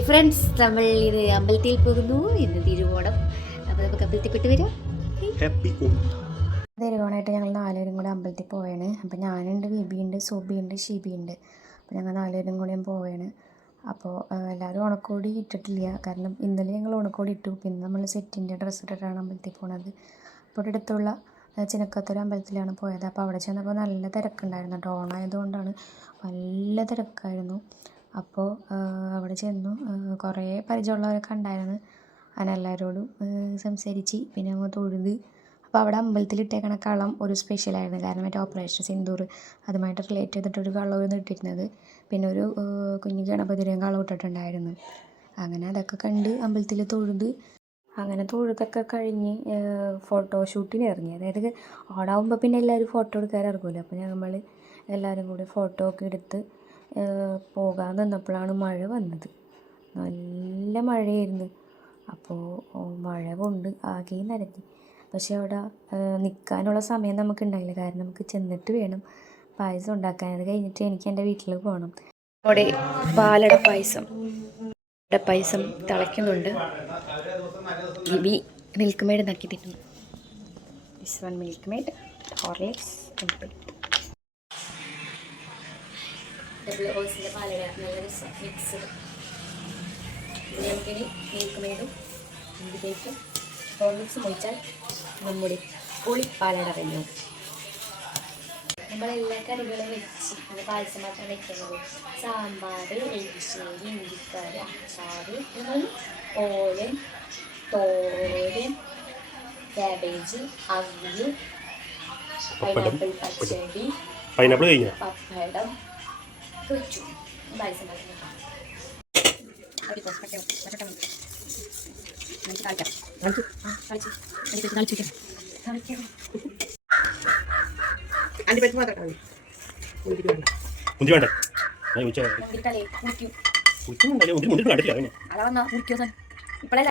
Hi friends നമ്മൾ ഇത് അമ്പലത്തിൽ പോകുന്നു. ഇന്ന് തിരുവോണം. അപ്പോൾ നമുക്ക് അമ്പലത്തിൽ പെട്ട് വരാം. തിരുവോണമായിട്ട് ഞങ്ങൾ നാലുപേരും കൂടെ അമ്പലത്തിൽ പോയാണ് അപ്പോൾ ഞാനുണ്ട് ബിബിയുണ്ട് സുബിയുണ്ട് ഷിബിയുണ്ട്. അപ്പോൾ ഞങ്ങൾ നാലുപേരും കൂടെ പോവാണ്. അപ്പോൾ എല്ലാവരും ഉണക്കോടി ഇട്ടിട്ടില്ല. കാരണം ഇന്നലെ ഞങ്ങൾ ഉണക്കോടി ഇട്ടു. പിന്നെ നമ്മൾ സെറ്റിന്റെ ഡ്രസ്സ് ഇട്ടിട്ടാണ് അമ്പലത്തിൽ പോണത്. അപ്പോൾ ഇവിടെ അടുത്തുള്ള ചിനക്കത്തൊരു അമ്പലത്തിലാണ് പോയത്. അപ്പോൾ അവിടെ ചെന്നപ്പോൾ നല്ല തിരക്കുണ്ടായിരുന്നു കേട്ടോ. ഓണായതുകൊണ്ടാണ് നല്ല തിരക്കായിരുന്നു. അപ്പോൾ അവിടെ ചെന്നു. കുറേ പരിചയമുള്ളവരൊക്കെ ഉണ്ടായിരുന്നു. അങ്ങനെ എല്ലാവരോടും സംസാരിച്ച് പിന്നെ അങ്ങ് തൊഴുത്. അപ്പോൾ അവിടെ അമ്പലത്തിൽ ഇട്ടേക്കണ കളം ഒരു സ്പെഷ്യലായിരുന്നു കാരണം മറ്റേ ഓപ്പറേഷൻ സിന്ദൂർ അതുമായിട്ട് റിലേറ്റ് ചെയ്തിട്ടൊരു കളമായിരുന്നു ഇട്ടിരുന്നത്. പിന്നെ ഒരു കുഞ്ഞു ഗണപതിരെയും കളം ഇട്ടിട്ടുണ്ടായിരുന്നു. അങ്ങനെ അതൊക്കെ കണ്ട് അമ്പലത്തിൽ തൊഴുത്. അങ്ങനെ തൊഴുതൊക്കെ കഴിഞ്ഞ് ഫോട്ടോ ഷൂട്ടിന് ഇറങ്ങി. അതായത് ഓടാവുമ്പോൾ പിന്നെ എല്ലാവരും ഫോട്ടോ എടുക്കാൻ ഇറങ്ങുമല്ലോ അപ്പോൾ നമ്മൾ എല്ലാവരും കൂടി ഫോട്ടോ ഒക്കെ എടുത്ത് പോകാൻ നിന്നപ്പോഴാണ് മഴ വന്നത്. നല്ല മഴയായിരുന്നു. അപ്പോൾ മഴ കൊണ്ട് ആകെ നനഞ്ഞു. പക്ഷേ അവിടെ നിൽക്കാനുള്ള സമയം നമുക്ക് ഉണ്ടായില്ല കാരണം നമുക്ക് ചെന്നിട്ട് വേണം പായസം ഉണ്ടാക്കാൻ. അത് കഴിഞ്ഞിട്ട് എനിക്ക് എന്റെ വീട്ടിൽ പോകണം. അവിടെ പാലട പായസം പായസം തിളയ്ക്കുന്നുണ്ട്. ബി മിൽക്ക് മെയ്ഡ് നക്കി തിന്നു. One Milkmaid Horlicks double ഓയിൽസിന്റെ പാലട നല്ല രസം മിക്സ് നമുക്കിനി മിൽക്ക് മെയ്ഡും ഇതിലേക്കും ഹോർലിക്സ് ഒഴിച്ചാൽ നമ്മുടെ പുളിപ്പാലട കഴിഞ്ഞു നമ്മളെല്ലാ കറികളും വെച്ച് അത് പായസം മാത്രം വെക്കുന്നത് സാമ്പാർ എരിശ്ശേരി ഇഞ്ചിക്കറി അച്ചാറ് ഇങ്ങനെ ഓലൻ തോരൻ ക്യാബേജ് അവിയൽ പൈനാപ്പിൾ പച്ചടി. പൈനാപ്പിൾ പപ്പടം വെച്ചു. മാത്രം മുന്തിരി വേണ്ട. ഞാൻ ചോദിച്ചാ കുടിക്കുന്നുണ്ടല്ലോ മുന്തിരി മുന്തിരി കണ്ടിട്ടില്ല അങ്ങനെ അതാ വന്നാ മുറിക്കോ സാൻ. ഇപ്പഴല്ല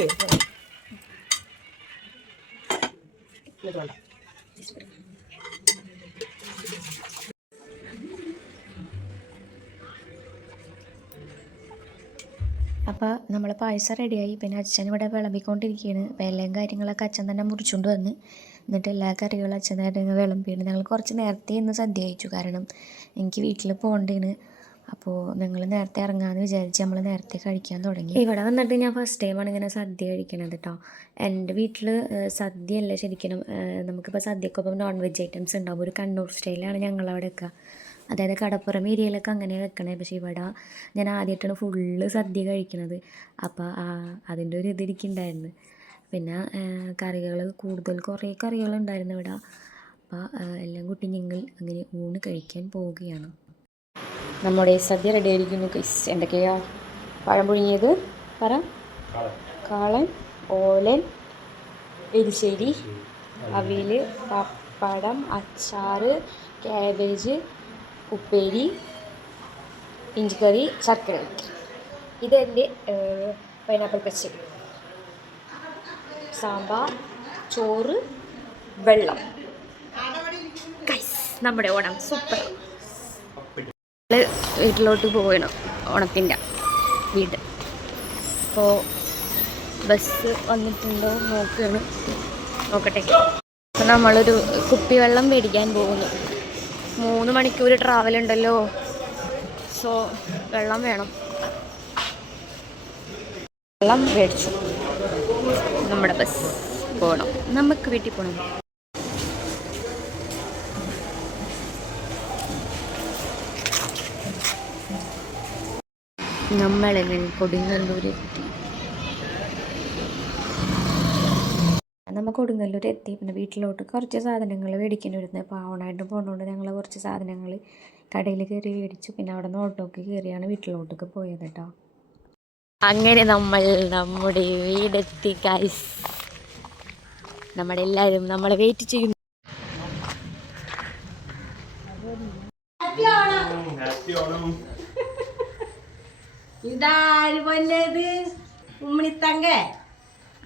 അപ്പോൾ നമ്മൾ പായസം റെഡിയായി പിന്നെ അച്ഛൻ ഇവിടെ വിളമ്പിക്കൊണ്ടിരിക്കുകയാണ്. അപ്പോൾ എല്ലാ കാര്യങ്ങളൊക്കെ അച്ഛൻ തന്നെ മുറിച്ചുകൊണ്ട് വന്ന് എന്നിട്ട് എല്ലാ കറികളും അച്ഛൻ തന്നെ വിളമ്പിയാണ്. ഞങ്ങൾ കുറച്ച് നേരത്തെ ഇന്ന് സദ്യ കഴിച്ചു. കാരണം എനിക്ക് വീട്ടിൽ പോകേണ്ടതാണ് അപ്പോൾ ഞങ്ങൾ നേരത്തെ ഇറങ്ങാമെന്ന് വിചാരിച്ച് നമ്മൾ നേരത്തെ കഴിക്കാൻ തുടങ്ങി. ഇവിടെ വന്നിട്ട് ഞാൻ ഫസ്റ്റ് ടൈമാണ് ഇങ്ങനെ സദ്യ കഴിക്കണത് കേട്ടോ എന്റെ വീട്ടിൽ സദ്യയല്ല ശരിക്കും നമുക്കിപ്പോൾ സദ്യക്കൊപ്പം നോൺ വെജ് ഐറ്റംസ് ഉണ്ടാവും. ഒരു കണ്ണൂർ സ്റ്റൈലാണ് ഞങ്ങൾ അവിടെ വെക്കുക അതായത് കടപ്പുറം ഏരിയയിലൊക്കെ അങ്ങനെ വെക്കണേ. പക്ഷേ ഇവിടെ ഞാൻ ആദ്യമായിട്ടാണ് ഫുള്ള് സദ്യ കഴിക്കണത്. അപ്പോൾ അതിന്റെ ഒരു ഇതിരിക്കുണ്ടായിരുന്നു പിന്നെ കറികൾ കൂടുതൽ കുറേ കറികളുണ്ടായിരുന്നു ഇവിടെ. അപ്പോൾ എല്ലാം കുട്ടി ഞങ്ങൾ അങ്ങനെ ഊണ് കഴിക്കാൻ പോവുകയാണ്. നമ്മുടെ സദ്യ റെഡി ആയിരിക്കുന്നു എന്തൊക്കെയാ? പഴം പുഴുങ്ങിയത്? പറ. കാളൻ ഓലൻ എരിശ്ശേരി അവിയൽ പപ്പടം അച്ചാറ് ക്യാബേജ് ഉപ്പേരി ഇഞ്ചിക്കറി ശർക്കര. ഇതെന്റെ പൈനാപ്പിൾ പച്ചടി. സാമ്പാർ ചോറ് വെള്ളം. നമ്മുടെ ഓണം. സൂപ്പർ വീട്ടിലോട്ട് പോകണം ഓണത്തിന്റെ വീട്. അപ്പോൾ ബസ് വന്നിട്ടുണ്ടോ. നോക്കുകയാണ്. നോക്കട്ടെ. അപ്പോൾ നമ്മളൊരു കുപ്പിവെള്ളം മേടിക്കാൻ പോകുന്നു. മൂന്ന് മണിക്കൂർ ട്രാവൽ ഉണ്ടല്ലോ. സോ വെള്ളം വേണം. വെള്ളം മേടിച്ചു. നമ്മുടെ ബസ് പോകണം നമുക്ക് വീട്ടിൽ പോകണം നമ്മളെങ്ങനെ കൊടുങ്ങല്ലൂരെത്തി നമ്മൾ കൊടുങ്ങല്ലൂർ എത്തി. പിന്നെ വീട്ടിലോട്ട് കുറച്ച് സാധനങ്ങൾ വരുന്നത് പാവണായിട്ട് പോകുന്നതുകൊണ്ട് ഞങ്ങൾ കുറച്ച് സാധനങ്ങൾ കടയിൽ കയറി മേടിച്ചു. പിന്നെ അവിടെ നിന്ന് ഓട്ടോക്ക് കയറിയാണ് വീട്ടിലോട്ടൊക്കെ പോയത് കേട്ടോ. അങ്ങനെ നമ്മൾ നമ്മുടെ വീടെത്തി നമ്മുടെ എല്ലാവരും നമ്മളെ വെയിറ്റ് ചെയ്യുന്നു. ഹാപ്പി ഓണം ഇതാര് പൊന്നത് ഉമ്മണിത്തങ്കേ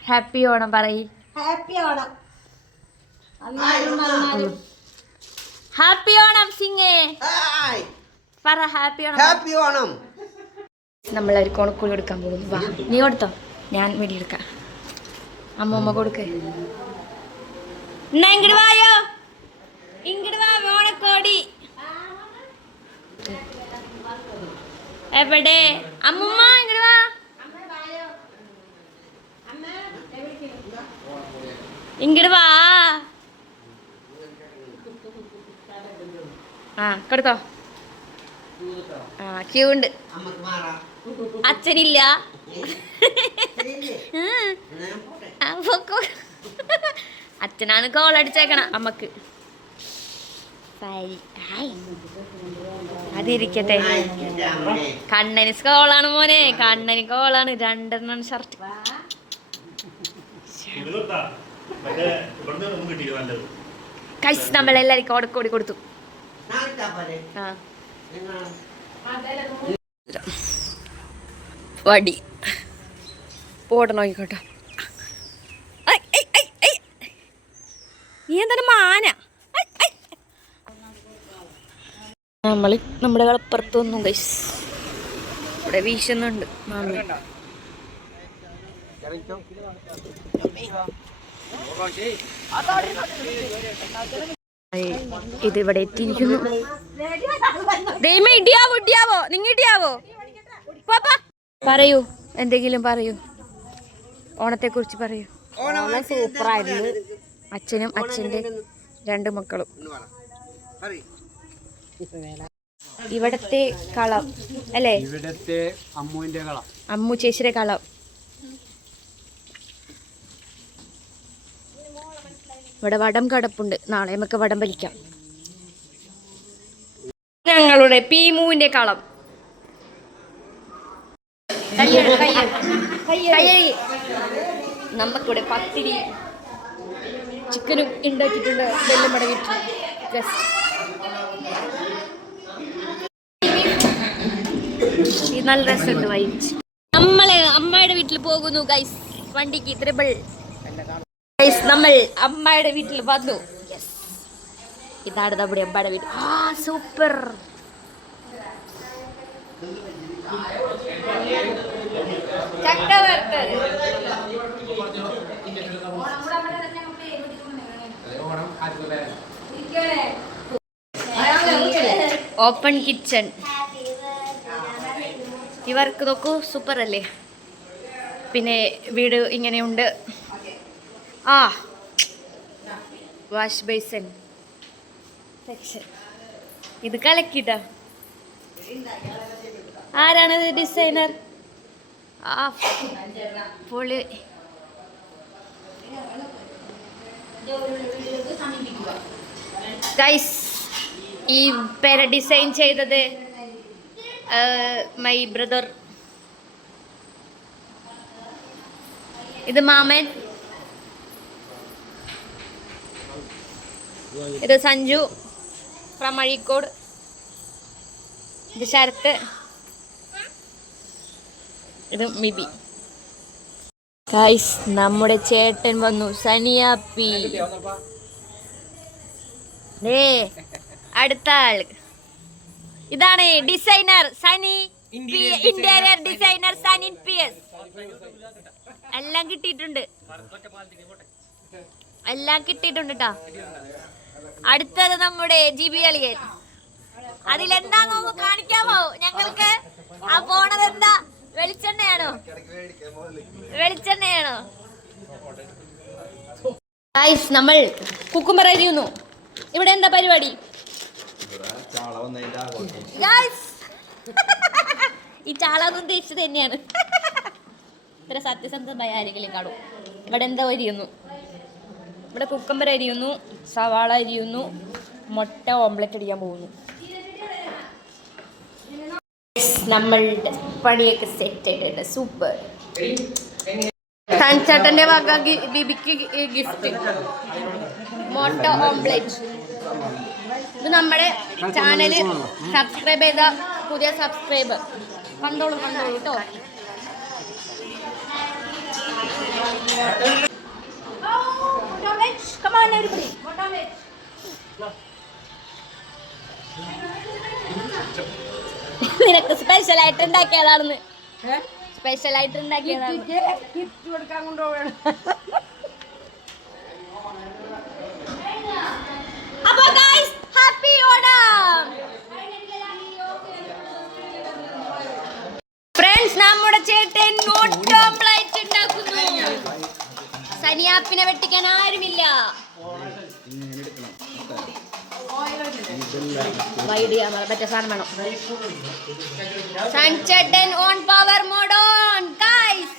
ഹാപ്പി ഓണം പറയ്. ഹാപ്പി ഓണം. ഹാപ്പി ഓണം സിംഗേ പറ ഹാപ്പി ഓണം. ഹാപ്പി ഓണം. നമ്മൾ ഒരു കോണക്കൂടി കൊടുക്കാൻ പോകുന്നു വാ നീ കൊടുത്തോ? ഞാൻ വെടിയെടുക്കാം അമ്മമ്മ കൊടുക്ക്. എന്നാ ഇങ്ങോട്ട് വായോ? ഇങ്ങോട്ട് വാ ഓണക്കോടി എവിടെ? അമ്മുമ്മ ഇങ്ങോട്ട് വാ. ഇങ്ങോട്ട് വാ. ആ കൊടുത്തോ. ആ ക്യൂ ഉണ്ട്. അച്ഛനില്ല. അച്ഛനാണ് കോൾ അടിച്ചേക്കണ അമ്മയ്ക്ക്. സരി. അതിരിക്കട്ടെ. കണ്ണന് കോളാണ് മോനെ. കണ്ണന് കോളാണ്. രണ്ടെണ്ണം ഷർട്ട് കൈസ് നമ്മളെല്ലാരും കോടക്കോടി കൊടുത്തു. വടി. പോടണം ആയിക്കോട്ടെ. നീ എന്താണ് മാന? നമ്മൾ നമ്മുടെ കളപ്പുറത്ത് വന്നു ഗൈസ് ഇവിടെ വീശുന്നുണ്ട് മാമി. ഇത് ഇവിടെ എത്തിയിരിക്കുന്നു. ഇടിയാവോ ഇടിയാവോ? നിങ്ങ ഇടിയാവോ? പറയൂ എന്തെങ്കിലും പറയൂ. ഓണത്തെ കുറിച്ച് പറയൂ സൂപ്പറായിരുന്നു. അച്ഛനും അച്ഛന്റെ രണ്ട് മക്കളും. ഇവിടത്തെ കളം അല്ലേ? ഇവിടത്തെ അമ്മുവിന്റെ കളം. അമ്മു ചേച്ചിയുടെ കളം. ഇവിടെ വടം കടപ്പുണ്ട്. നാളെ നമുക്ക് വടം വലിക്കാം. ഞങ്ങളുടെ പീമുവിന്റെ കളം. നമുക്കിവിടെ പത്തിരി ചിക്കനും ഉണ്ടാക്കിയിട്ടുണ്ട്. വെള്ളം മടങ്ങിയിട്ടുണ്ട് ജസ്റ്റ് നല്ല രസമുണ്ട് വൈറ്റ് നമ്മൾ അമ്മയുടെ വീട്ടിൽ പോകുന്നു ഗൈസ് വണ്ടിക്ക് ത്രിബിൾ ഗൈസ് നമ്മൾ അമ്മയുടെ വീട്ടിൽ വന്നു. ഇതാണ് നമ്മുടെ അമ്മയുടെ വീട്. ആ സൂപ്പർ ഓപ്പൺ കിച്ചൺ ഇവർക്ക് നോക്കൂ സൂപ്പർ അല്ലേ പിന്നെ വീട് ഇങ്ങനെയുണ്ട്. ആ വാഷ് സെക്ഷൻ ഇത് കലക്കിട്ട? ആരാണ് ഡിസൈനർ? ആ പൊളി. ഈ പേര ഡിസൈൻ ചെയ്തത് മൈ ബ്രദർ ഇത് മാമൻ. ഇത് സഞ്ജു. ഫ്രം അഴീക്കോട്. ഇത് ശരത്ത്. ഇത് മിബി. ഗൈസ് നമ്മുടെ ചേട്ടൻ വന്നു. സനിയാപ്പി അടുത്ത ആൾ ഇതാണ് designer Sani. Interior designer Sanin P S എല്ലാം കിട്ടിയിട്ടുണ്ട്. എല്ലാം കിട്ടിയിട്ടുണ്ട് കേട്ടോ അടുത്തത് നമ്മുടെ ജി ബി അളിയൻ അതിലെന്താന്ന് കാണിക്കാമോ ഞങ്ങൾക്ക്? ആ പോണത് എന്താ? വെളിച്ചെണ്ണയാണോ? വെളിച്ചെണ്ണയാണോ? നമ്മൾ കുക്കുമ്പറ ഇവിടെ എന്താ പരിപാടി! ഈ ചാളാന്ന് ഉദ്ദേശിച്ചത് തന്നെയാണ്. ഇത്ര സത്യസന്ധമായ ആരെങ്കിലും കാണും. ഇവിടെ എന്താ അരിയുന്നു? ഇവിടെ കുക്കമ്പർ അരിയുന്നു സവാള അരിയുന്നു മുട്ട ഓംലെറ്റ് അടിക്കാൻ പോകുന്നു. നമ്മളുടെ പണിയൊക്കെ സെറ്റ് ആയിട്ടുണ്ട്. സൂപ്പർ സൺചേട്ടന്റെ വക ബിബിക്ക് ഗിഫ്റ്റ്. മുട്ട ഓംലെറ്റ് ഇത് നമ്മുടെ ചാനൽ സബ്സ്ക്രൈബ് ചെയ്ത പുതിയ സബ്സ്ക്രൈബർ കണ്ടോളൂ കണ്ടോളൂ കേട്ടോ. നിനക്ക് സ്പെഷ്യൽ ആയിട്ട് ഉണ്ടാക്കിയതാണെന്ന്. സ്പെഷ്യൽ ആയിട്ട് ഉണ്ടാക്കിയതാണ് ഗിഫ്റ്റ് കൊടുക്കാൻ കൊണ്ടുപോകണം അപ്പൊ ഗൈസ് ഹാപ്പി ഓണം. ഫ്രണ്ട്സ് നമ്മുടെ ചേട്ടൻ ഉണ്ടാക്കുന്നു. സനിയാപ്പിനെ വെട്ടിക്കാൻ ആരുമില്ല. സാധനം on power mode on guys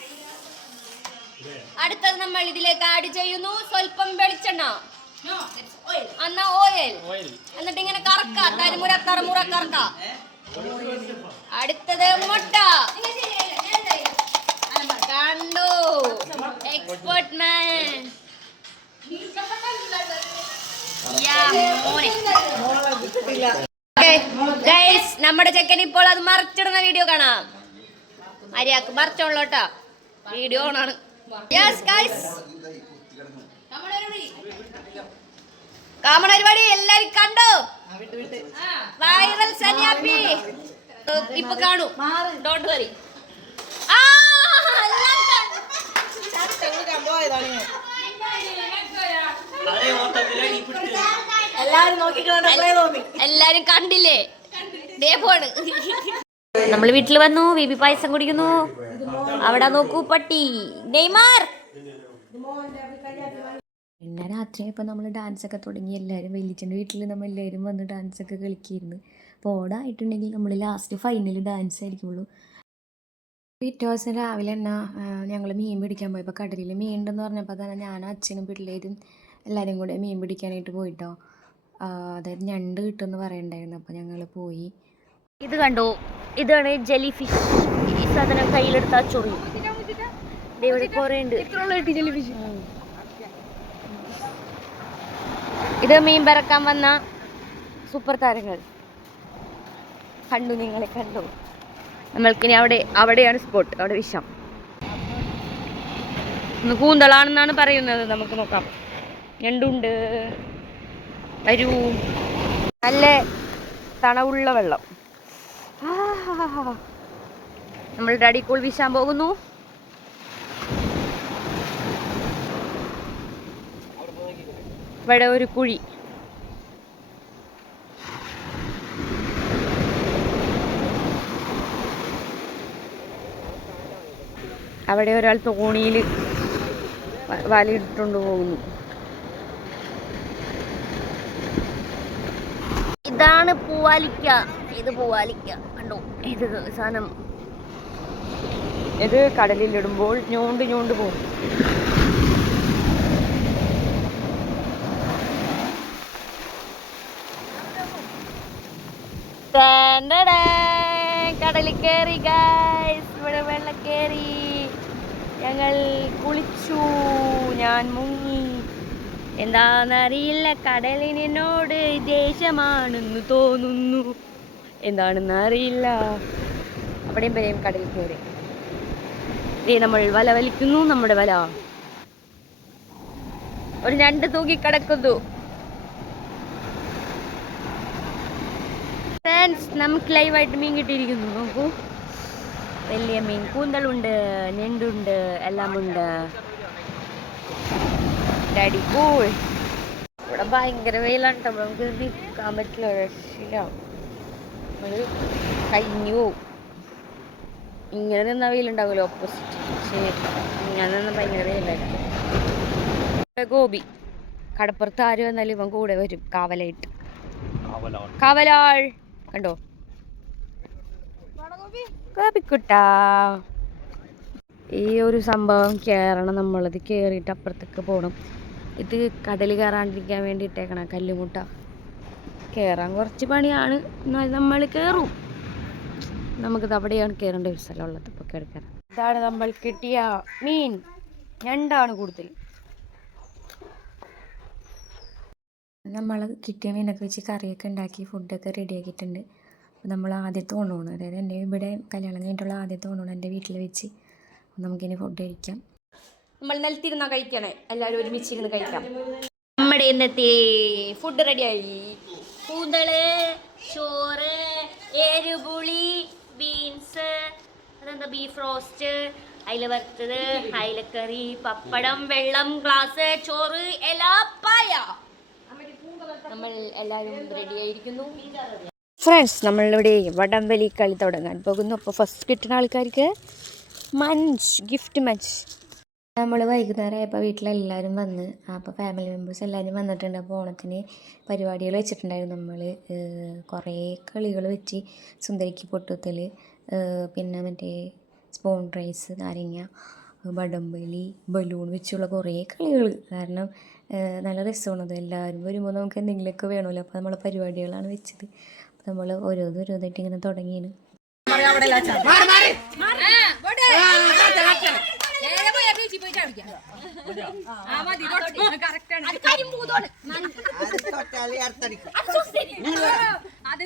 അടുത്തത് നമ്മൾ ഇതിലേക്ക് ആഡ് ചെയ്യുന്നു. സ്വല്പം വെളിച്ചെണ്ണ. അന്ന ഓയിൽ എന്നിട്ട് ഇങ്ങനെ കറക്ക തരുമുര തറമുറ കറക്ക. അടുത്തത് മുട്ട. കണ്ടു. എക്സ്പേർട്ട് മാൻ ഗൈസ് നമ്മുടെ ചെക്കൻ ഇപ്പോൾ അത് മറിച്ചിടുന്ന വീഡിയോ കാണാം. അരിയാക്ക് മറിച്ചോളൂട്ടോ വീഡിയോ ഓണാണ് യെസ് ഗൈസ് കാമണ പരിപാടി എല്ലാരും കണ്ടു? വൈറൽ സനിയാപ്പി ഇപ്പൊ കാണൂ. Don't worry. എല്ലാരും നോക്കിക്കളെ തോന്നി എല്ലാരും കണ്ടില്ലേ? ദേ പോണ്. നമ്മൾ വീട്ടിൽ വന്നു ബേബി പായസം കുടിക്കുന്നു. അവിടെ നോക്കൂ പട്ടി. നെയ്മാർ. പിന്നെ രാത്രിയായപ്പോൾ നമ്മൾ ഡാൻസൊക്കെ തുടങ്ങി എല്ലാവരും വലിയച്ഛന്റെ വീട്ടിൽ നമ്മൾ എല്ലാവരും വന്ന് ഡാൻസൊക്കെ കളിക്കുമായിരുന്നു അപ്പോൾ ഓടായിട്ടുണ്ടെങ്കിൽ നമ്മൾ ലാസ്റ്റ് ഫൈനൽ ഡാൻസ് ആയിരിക്കുള്ളൂ. പിറ്റേ ദിവസം രാവിലെ തന്നെ ഞങ്ങൾ മീൻ പിടിക്കാൻ പോയപ്പോൾ കടലിൽ മീൻ ഉണ്ടെന്ന് പറഞ്ഞപ്പോൾ തന്നെ ഞാനും അച്ഛനും പിള്ളേരും എല്ലാവരും കൂടെ മീൻ പിടിക്കാനായിട്ട് പോയിട്ടോ. അതായത് ഞണ്ട് കിട്ടുമെന്ന് പറയണ്ടായിരുന്നു. അപ്പോൾ ഞങ്ങൾ പോയി. ഇത് കണ്ടോ? ഇതാണ് ജെലി ഫിഷ് ഈ സാധനം കയ്യിലെടുത്താൽ ചൊറി ഇവിടെ കുറേ ഉണ്ട്. ഇത് മീൻ പറക്കാൻ വന്ന സൂപ്പർ താരങ്ങൾ. കണ്ടു നിങ്ങളെ കണ്ടു. നമ്മൾക്കിനി അവിടെ അവിടെയാണ് സ്പോട്ട് അവിടെ വിഷം. കൂന്തളാണെന്നാണ് പറയുന്നത് നമുക്ക് നോക്കാം. ഞണ്ടുണ്ട് വരൂ. നല്ല തണവുള്ള വെള്ളം. ആഹാഹാഹാ. നമ്മൾ ഡാഡി കൂൾ വീശാൻ പോകുന്നു. ഇവിടെ ഒരു കുഴി. അവിടെ ഒരാൾ തോണിയിൽ വലയിട്ടുണ്ട് പോകുന്നു ഇതാണ് പൂവാലിക്ക. ഇത് പൂവാലിക്ക. കണ്ടോ? ഇത് സാധനം. ഇത് കടലിൽ ഇടുമ്പോൾ ഞോണ്ട് ഞോണ്ട് പോകും. കടലിൽ കയറി ഗൈസ് ഇവിടെ വെള്ളം കയറി ഞങ്ങൾ കുളിച്ചു. ഞാൻ മുങ്ങി. എന്താണെന്നറിയില്ല. കടലിനോട് ദേഷ്യമാണെന്ന് തോന്നുന്നു. എന്താണെന്ന് അറിയില്ല അവിടെയും വരെയും കടലിൽ കയറി ദേ നമ്മൾ വല വലിക്കുന്നു. നമ്മുടെ വല. ഒരു രണ്ട് തൂക്കി കിടക്കുന്നു ഫ്രണ്ട്സ് നമുക്ക് ലൈവായിട്ട് മീൻ കിട്ടിയിരിക്കുന്നു. നോക്കൂ. വലിയ മീൻ. കൂന്തളുണ്ട് ഞണ്ടുണ്ട് എല്ലാം ഉണ്ട് ഡാഡി കൂൾ ഇവിടെ ഭയങ്കര വെയിലാണ് കേട്ടോ നമുക്ക് നിൽക്കാൻ പറ്റില്ല രക്ഷയിലാണ് കഴിഞ്ഞു. പോവും ഇങ്ങനെ നിന്നാൽ വെയിലുണ്ടാവുമല്ലോ ഓപ്പോസിറ്റ് പക്ഷേ ഇങ്ങനെ നിന്നാൽ ഭയങ്കര വെയിലുണ്ടായിരുന്നു ഗോപി. കടപ്പുറത്ത് ആര് വന്നാലും ഇവൻ കൂടെ വരും. കാവലായിട്ട്. കാവലാൾ. കണ്ടോ? ഗോപിക്കുട്ടാ ഈ ഒരു സംഭവം കയറണം നമ്മളത് കയറിയിട്ട് അപ്പുറത്തേക്ക് പോകണം ഇത് കടൽ കയറാണ്ടിരിക്കാൻ വേണ്ടിയിട്ടേക്കണ കല്ലുമുട്ട. കയറാൻ കുറച്ച് പണിയാണ് എന്നാൽ നമ്മൾ കയറും നമുക്കിത് അവിടെയാണ് കയറേണ്ട ഒരു സ്ഥലമുള്ളത് ഇപ്പോൾ കിടക്കാൻ ഇതാണ് നമ്മൾ കിട്ടിയ മീൻ. ഞണ്ടാണ് കൂടുതൽ. നമ്മൾ കിട്ടിയ മീനൊക്കെ വെച്ച് കറിയൊക്കെ ഉണ്ടാക്കി ഫുഡൊക്കെ റെഡിയാക്കിയിട്ടുണ്ട് അപ്പോൾ നമ്മൾ ആദ്യത്തെ ഓണമാണ് അതായത് എന്റെ ഇവിടെ കല്യാണം കഴിഞ്ഞിട്ടുള്ള ആദ്യത്തെ ഓണമാണ് എന്റെ വീട്ടിൽ വെച്ച്. നമുക്കിനി ഫുഡ് കഴിക്കാം. നമ്മൾ നിലത്തിരുന്നാ കഴിക്കണേ. എല്ലാവരും ഒരുമിച്ച് ഇരുന്ന് കഴിക്കാം. നമ്മുടെ ഇന്നത്തെ ഫുഡ് റെഡിയായി കൂന്തൾ ചോറ് എരുപുളി ബീൻസ് അതെന്താ ബീഫ് റോസ്റ്റ് അയില വറുത്തത് അയിലക്കറി പപ്പടം വെള്ളം ഗ്ലാസ് ചോറ് എല്ലാ പായ. നമ്മൾ എല്ലാവരും റെഡി ആയിരിക്കുന്നു. ഫ്രണ്ട്സ് നമ്മളിവിടെ വടംവലി കളി തുടങ്ങാൻ പോകുന്നു. അപ്പോൾ ഫസ്റ്റ് കിട്ടുന്ന ആൾക്കാർക്ക് മഞ്ച് ഗിഫ്റ്റ് മഞ്ച്. നമ്മൾ വൈകുന്നേരം ആയപ്പോൾ വീട്ടിലെല്ലാവരും വന്ന് അപ്പോൾ ഫാമിലി മെമ്പേഴ്സ് എല്ലാവരും വന്നിട്ടുണ്ട്. അപ്പോൾ ഓണത്തിന് പരിപാടികൾ വെച്ചിട്ടുണ്ടായിരുന്നു നമ്മൾ കുറേ കളികൾ വെച്ച് സുന്ദരിക്ക് പൊട്ടുത്തൽ പിന്നെ മറ്റേ സ്പൂൺ റൈസ് നാരങ്ങ വടംവലി ബലൂൺ വെച്ചുള്ള കുറേ കളികൾ കാരണം നല്ല രസമാണത് എല്ലാവരും വരുമ്പോൾ നമുക്ക് എന്തെങ്കിലുമൊക്കെ വേണമല്ലോ. അപ്പോൾ നമ്മളെ പരിപാടികളാണ് വെച്ചത്. അപ്പോൾ നമ്മൾ ഓരോന്നും ഓരോന്നായിട്ട് ഇങ്ങനെ തുടങ്ങിയാണ് അത്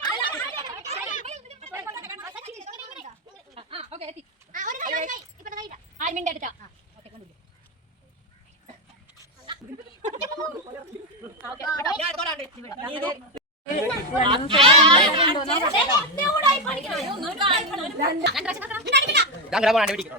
തൊട്ടാൽ അർത്ഥടിക്കും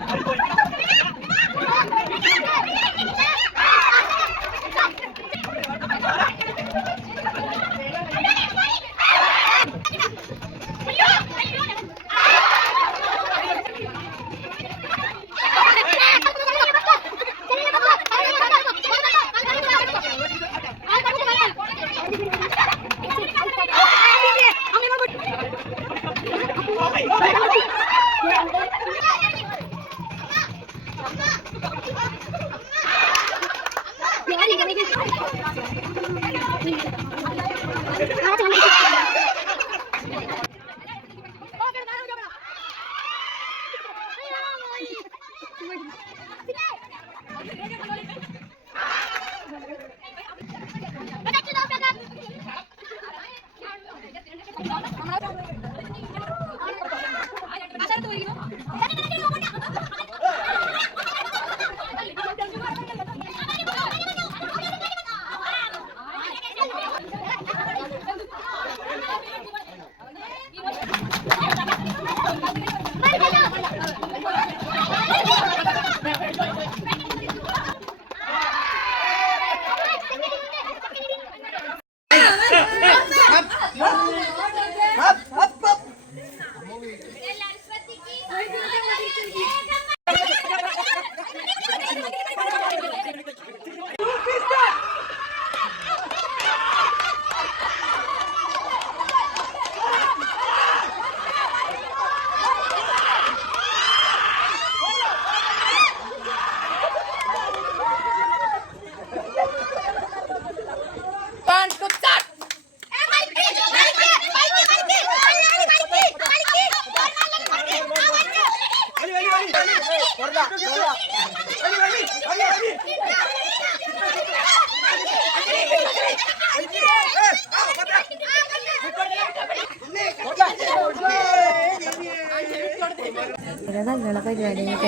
Oh, my God.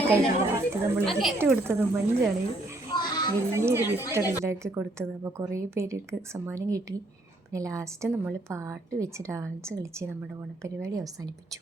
കഴിഞ്ഞ് നമ്മൾ ഗിഫ്റ്റ് കൊടുത്തത് മഞ്ഞാണ് വലിയൊരു ഗിഫ്റ്റാണ് ഉണ്ടാക്കി കൊടുത്തത്. അപ്പോൾ കുറേ പേർക്ക് സമ്മാനം കിട്ടി. പിന്നെ ലാസ്റ്റ് നമ്മൾ പാട്ട് വെച്ച് ഡാൻസ് കളിച്ച് നമ്മുടെ ഓണപ്പരിപാടി അവസാനിപ്പിച്ചു.